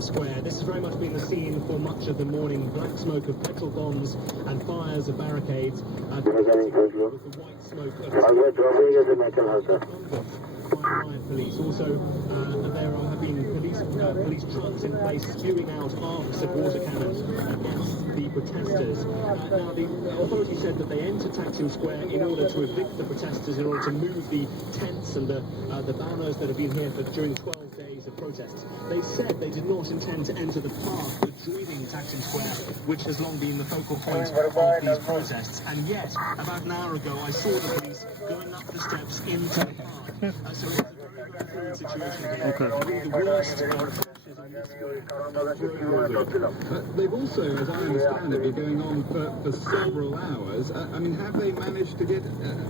Taksim Square. This has very much been the scene for much of the morning. Black smoke of petrol bombs and fires of barricades. With the white smoke of riot police. Also, there have been police trucks in place spewing out arcs of water cannons against the protesters. Now, the authorities said that they entered Taksim Square in order to evict the protesters, in order to move the tents and the banners that have been here during 12 days of protests. They said they did not intend to enter the path adjoining Taksim Square, which has long been the focal point of these protests. And yet, about an hour ago, I saw the police going up the steps into the park. So it's a very, very fluid situation here. Okay. The worst clashes on this square. They've also, as I understand it, been going on for several hours. I mean, have they managed to get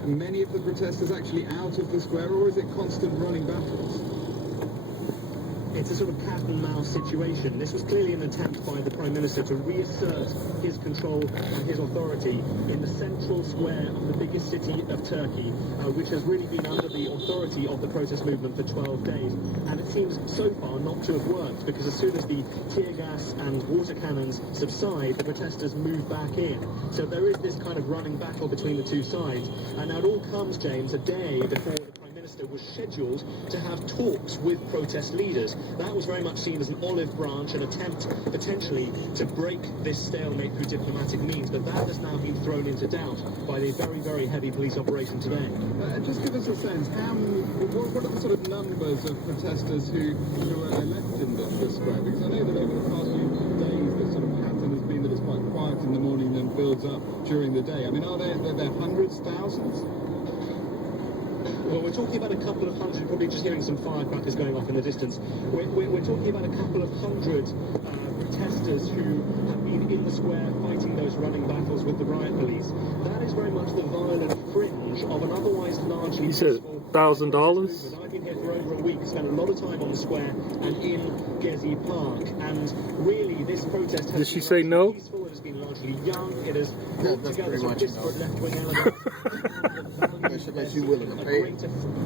many of the protesters actually out of the square, or is it constant running battles? It's a sort of cat and mouse situation. This was clearly an attempt by the Prime Minister to reassert his control and his authority in the central square of the biggest city of Turkey, which has really been under the authority of the protest movement for 12 days. And it seems so far not to have worked, because as soon as the tear gas and water cannons subside, the protesters move back in. So there is this kind of running battle between the two sides. And now it all comes, James, a day before the Prime Minister was scheduled to have talks with protest leaders. That was very much seen as an olive branch, an attempt potentially to break this stalemate through diplomatic means, but that has now been thrown into doubt by the very, very heavy police operation today. Just give us a sense, what are the sort of numbers of protesters who are left in the square? Because I know that over the past few days the sort of pattern has been that it's quite quiet in the morning and then builds up during the day. I mean, are there hundreds, thousands? Well, we're talking about a couple of hundred, probably just hearing some firecrackers going off in the distance. We're talking about a couple of hundred protesters who have been in the square fighting those running battles with the riot police. That is very much the violent fringe of an otherwise largely peaceful $1,000? I've been here for over a week, spent a lot of time on the square and in Gezi Park, and really this protest has Did she say no? peaceful, it has been largely young, it has brought together some disparate left-wing elements.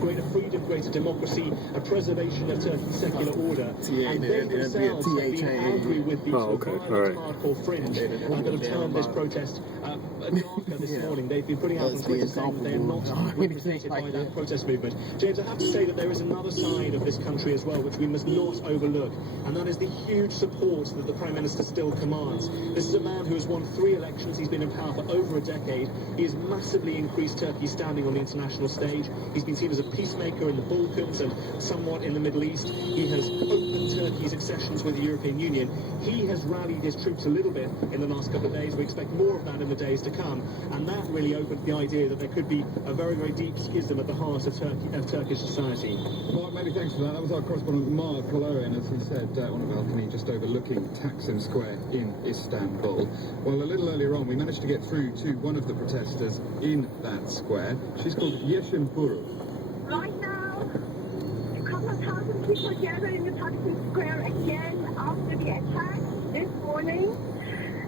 Greater freedom, greater democracy, a preservation of Turkey's secular order. And they themselves have been angry with the hardcore fringe that have turned this protest darker this morning. They've been putting out on Twitter saying that they are not represented by that protest movement. James, I have to say that there is another side of this country as well, which we must not overlook, and that is the huge support that the Prime Minister still commands. This is a man who has won 3 elections. He's been in power for over a decade. He has massively increased Turkey's standing on the international stage. He's been seen as a peacemaker in the Balkans and somewhat in the Middle East. He has opened Turkey's accessions with the European Union. He has rallied his troops a little bit in the last couple of days. We expect more of that in the days to come. And that really opened the idea that there could be a very, very deep schism at the heart of Turkish society. Mark, many thanks for that. That was our correspondent Mark Lowen, as he said, on a balcony just overlooking Taksim Square in Istanbul. Well, a little earlier on, we managed to get through to one of the protesters in that square. She's called Yeşim Buru. Right now, a couple of thousand people gathered in the Taksim Square again after the attack this morning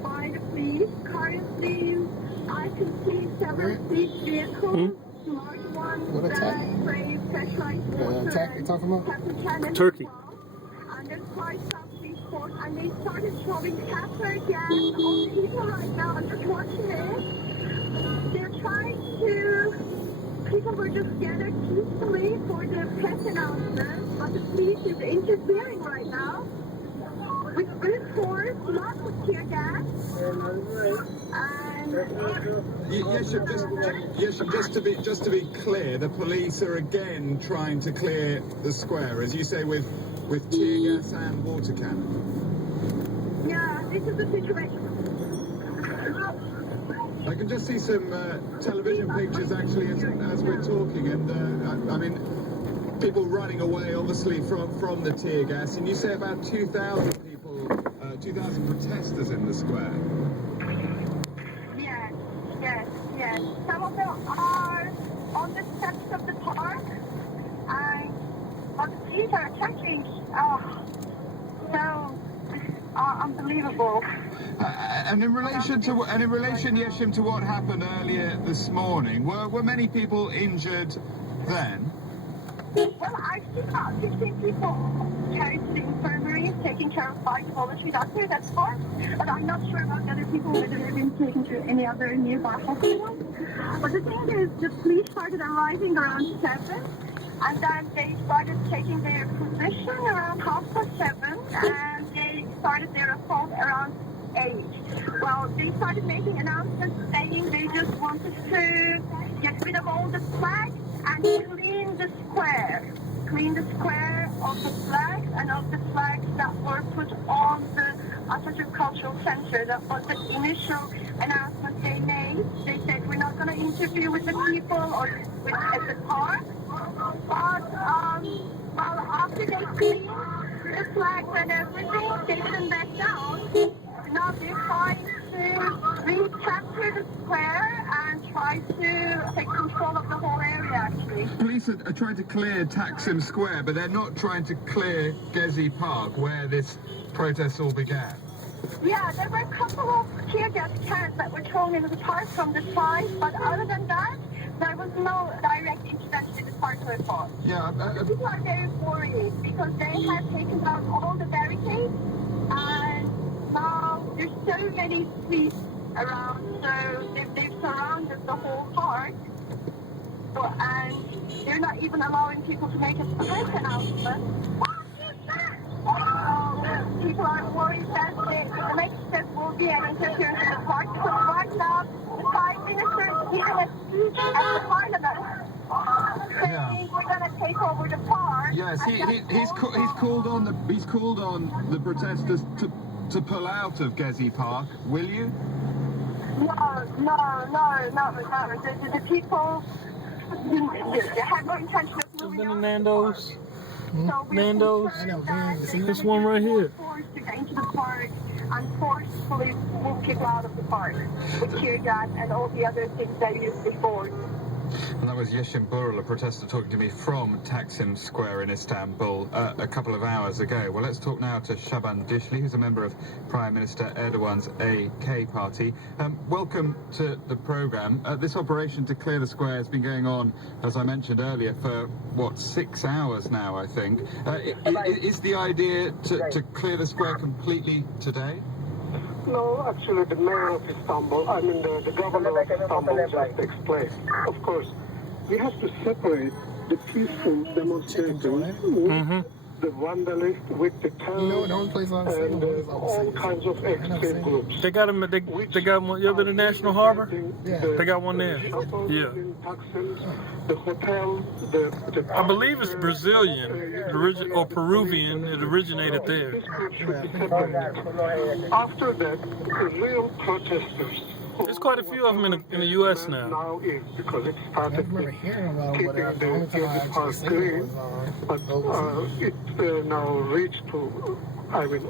by the police. Currently, I can see several police vehicles, large ones that spray pressurized water attack you're talking about? pepper cannons. Turkey. And there's quite some police force, and they started throwing pepper gas on people right now. I'm just watching it. They're trying to... People were just gathered peacefully for the press announcement, but the police is interfering right now with brute force, lots of tear gas, and Yeşim, just to be clear, the police are again trying to clear the square, as you say, with tear gas and water cannon. yeah, this is the situation. I can just see some television pictures actually as we're talking, and I mean, people running away obviously from the tear gas, and you say about 2,000 people, 2,000 protesters in the square. Yes. Some of them are on the steps of the park, and the police are attacking. So unbelievable. And in relation, Yeşim, to what happened earlier this morning, were many people injured then? Well, I I've seen about 15 people carried to the infirmary, taken care of by the voluntary doctor, that's far. But I'm not sure about the other people, whether they've been taken to any other nearby hospitals. But the thing is, the police started arriving around 7, and then they started taking their position around 7:30, and they started their assault around 8. Well, they started making announcements saying they just wanted to get rid of all the flags and clean the square. Clean the square of the flags and of the flags that were put on the Atatürk Cultural Center. That was the initial announcement they made. They said, we're not going to interview with the people or at the park. But well, after they cleaned the flags and everything, they didn't back down. Now they're trying to recapture the square and try to take control of the whole area, actually. Police are trying to clear Taksim Square, but they're not trying to clear Gezi Park, where this protest all began. Yeah, there were a couple of tear gas cans that were thrown into the park from the side, but other than that, there was no direct intervention in the park at all. Yeah, People are very worried because they have taken down all the barricades, and now there's so many police around, so they've surrounded the whole park, so, and they're not even allowing people to make a press announcement. People are worried that the next step will be an interference in the park, because right now the Prime Minister is giving a speech at the Parliament saying we're going to take over the park. yes, he's called on the protesters to pull out of Gezi Park. Will you? No. The people they have no intention of moving Been to on. Nando's. So Nando's. This one right here. Forced to get into the park and forcefully move people out of the park with tear gas and all the other things that used before. And that was Yeşim Burul, a protester talking to me from Taksim Square in Istanbul a couple of hours ago. Well, let's talk now to Shaban Dishli, who's a member of Prime Minister Erdogan's AK party. Welcome to the programme. This operation to clear the square has been going on, as I mentioned earlier, for, 6 hours now, I think. Is the idea to clear the square completely today? No, actually, the mayor of Istanbul, the governor of Istanbul just explained. Of course, we have to separate the peaceful demonstrators with the vandalists, with the terrorists, and all kinds of extreme groups. They got them. They got one. You ever been to National Harbor? Yeah. They got one there. Yeah. The hotel, I believe it's Brazilian, or Peruvian. It originated there. After that, the real protesters. There's quite a few of them in the U.S. now. Now is because it started with keeping the Gezi Park green, but it now reached to,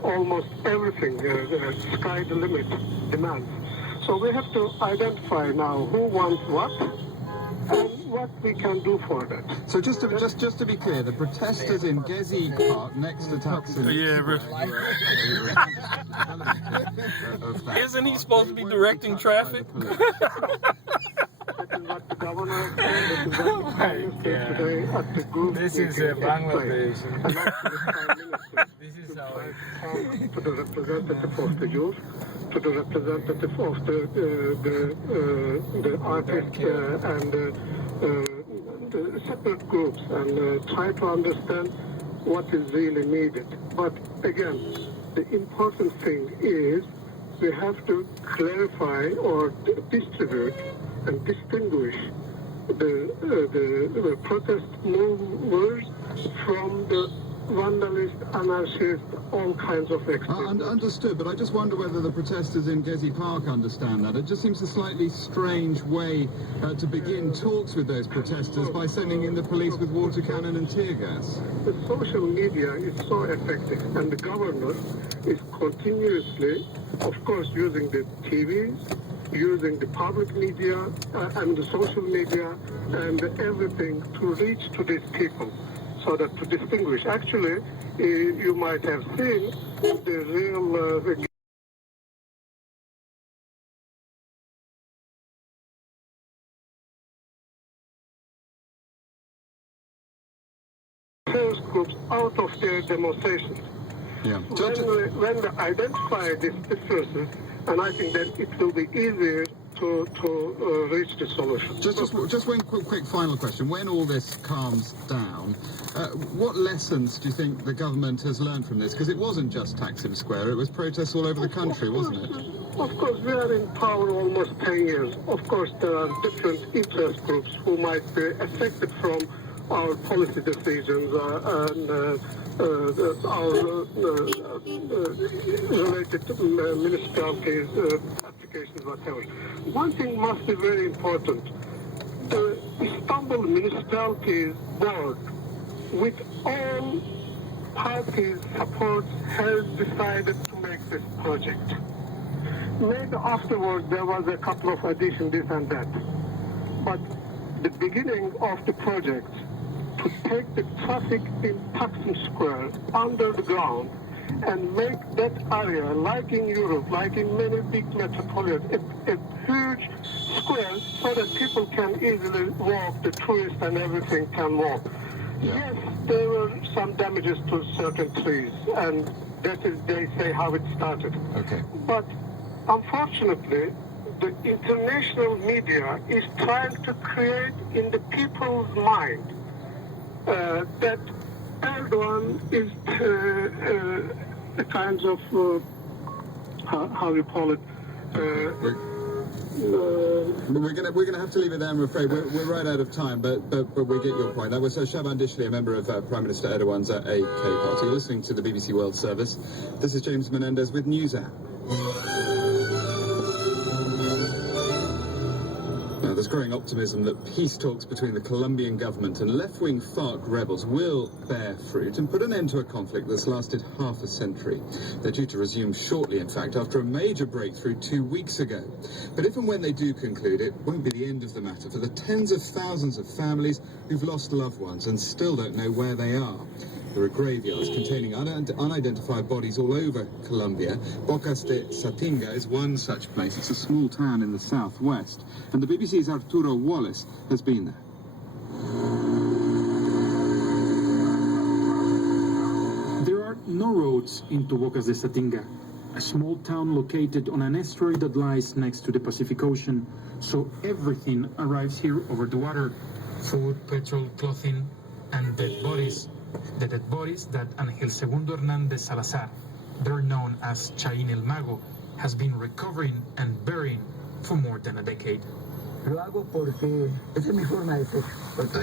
almost everything. Sky the limit demands. So we have to identify now who wants what and what we can do for that. So just to be clear, the protesters in Gezi Park next to Taksim. Isn't he supposed to be directing traffic? That is what the governor said. That is what the prime minister today at the group. This is Bangladesh. This is how to the representative of the youth, to the representative of the artists and the separate groups, and try to understand what is really needed. But again, the important thing is we have to clarify or distribute and distinguish the protest movers from the vandalist, anarchist, all kinds of extremism. Understood, but I just wonder whether the protesters in Gezi Park understand that. It just seems a slightly strange way to begin talks with those protesters by sending in the police with water cannon and tear gas. The social media is so effective, and the government is continuously, of course, using the TVs, using the public media and the social media and everything to reach to these people, so that to distinguish. Actually, you might have seen the real terrorist groups out of their demonstrations. Yeah. When they identify these differences, and I think that it will be easier to reach the solution. Just one quick final question. When all this calms down, what lessons do you think the government has learned from this? Because it wasn't just Taksim Square, it was protests all over the country, wasn't it? Of course, we are in power almost 10 years. Of course, there are different interest groups who might be affected from our policy decisions and our related municipalities, applications, whatever. One thing must be very important. The Istanbul Municipalities Board, with all parties' support, has decided to make this project. Maybe afterwards there was a couple of additions, this and that. But the beginning of the project, to take the traffic in Taksim Square under the ground and make that area, like in Europe, like in many big metropolises, a huge square so that people can easily walk, the tourists and everything can walk. Yes, there were some damages to certain trees, and that is, they say, how it started. Okay. But unfortunately, the international media is trying to create in the people's mind that Erdogan is a kind of, how you call it, We're gonna have to leave it there, I'm afraid. We're right out of time, but we get your point. That was Shaban Dishli, a member of Prime Minister Erdogan's AK party. You're listening to the BBC World Service. This is James Menendez with NewsHour. Now, there's growing optimism that peace talks between the Colombian government and left-wing FARC rebels will bear fruit and put an end to a conflict that's lasted half a century. They're due to resume shortly, in fact, after a major breakthrough 2 weeks ago. But if and when they do conclude, it won't be the end of the matter for the tens of thousands of families who've lost loved ones and still don't know where they are. There are graveyards containing unidentified bodies all over Colombia. Bocas de Satinga is one such place. It's a small town in the southwest. And the BBC's Arturo Wallace has been there. There are no roads into Bocas de Satinga, a small town located on an estuary that lies next to the Pacific Ocean. So everything arrives here over the water. Food, petrol, clothing, and dead bodies. The dead bodies that Ángel Segundo Hernández Salazar, better known as Chaín el Mago, has been recovering and burying for more than a decade. I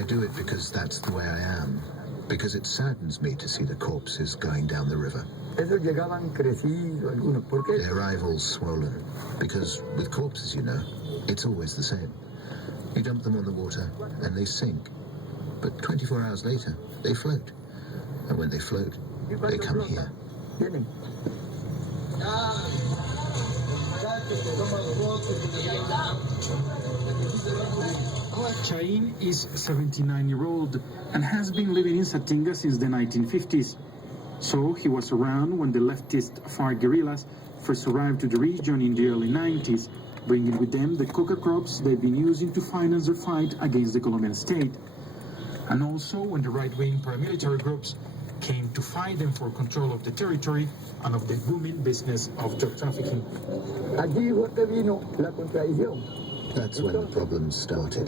do it because that's the way I am. Because it saddens me to see the corpses going down the river. Their rivals swollen. Because with corpses, you know, it's always the same. You dump them on the water and they sink. But 24 hours later, they float. And when they float, they come here. Chaín is 79-year-old and has been living in Satinga since the 1950s. So he was around when the leftist FARC guerrillas first arrived to the region in the early 90s, bringing with them the coca crops they've been using to finance their fight against the Colombian state. And also when the right-wing paramilitary groups came to fight them for control of the territory and of the booming business of drug trafficking. That's when the problems started.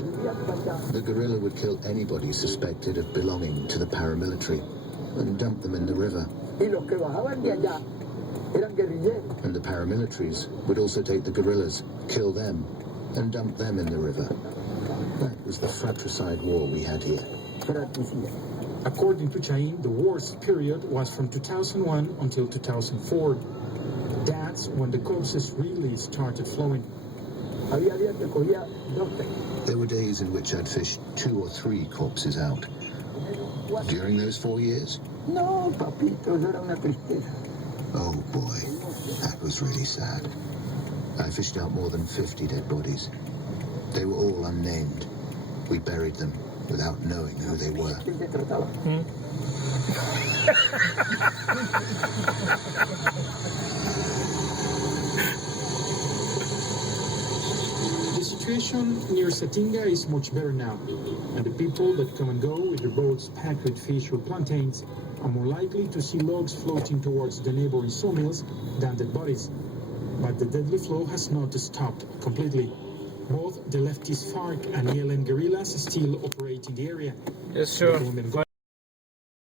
The guerrilla would kill anybody suspected of belonging to the paramilitary and dump them in the river. And the paramilitaries would also take the guerrillas, kill them, and dump them in the river. That was the fratricide war we had here. According to Chaín, the war's period was from 2001 until 2004. That's when the corpses really started flowing. There were days in which I'd fish 2 or 3 corpses out. During those 4 years? Oh boy, that was really sad. I fished out more than 50 dead bodies. They were all unnamed. We buried them without knowing who they were. The situation near Satinga is much better now, and the people that come and go with their boats packed with fish or plantains are more likely to see logs floating towards the neighboring sawmills than dead bodies. But the deadly flow has not stopped completely. Both the leftist FARC and ELN guerrillas still operate in the area. Yes, sure. The Colombian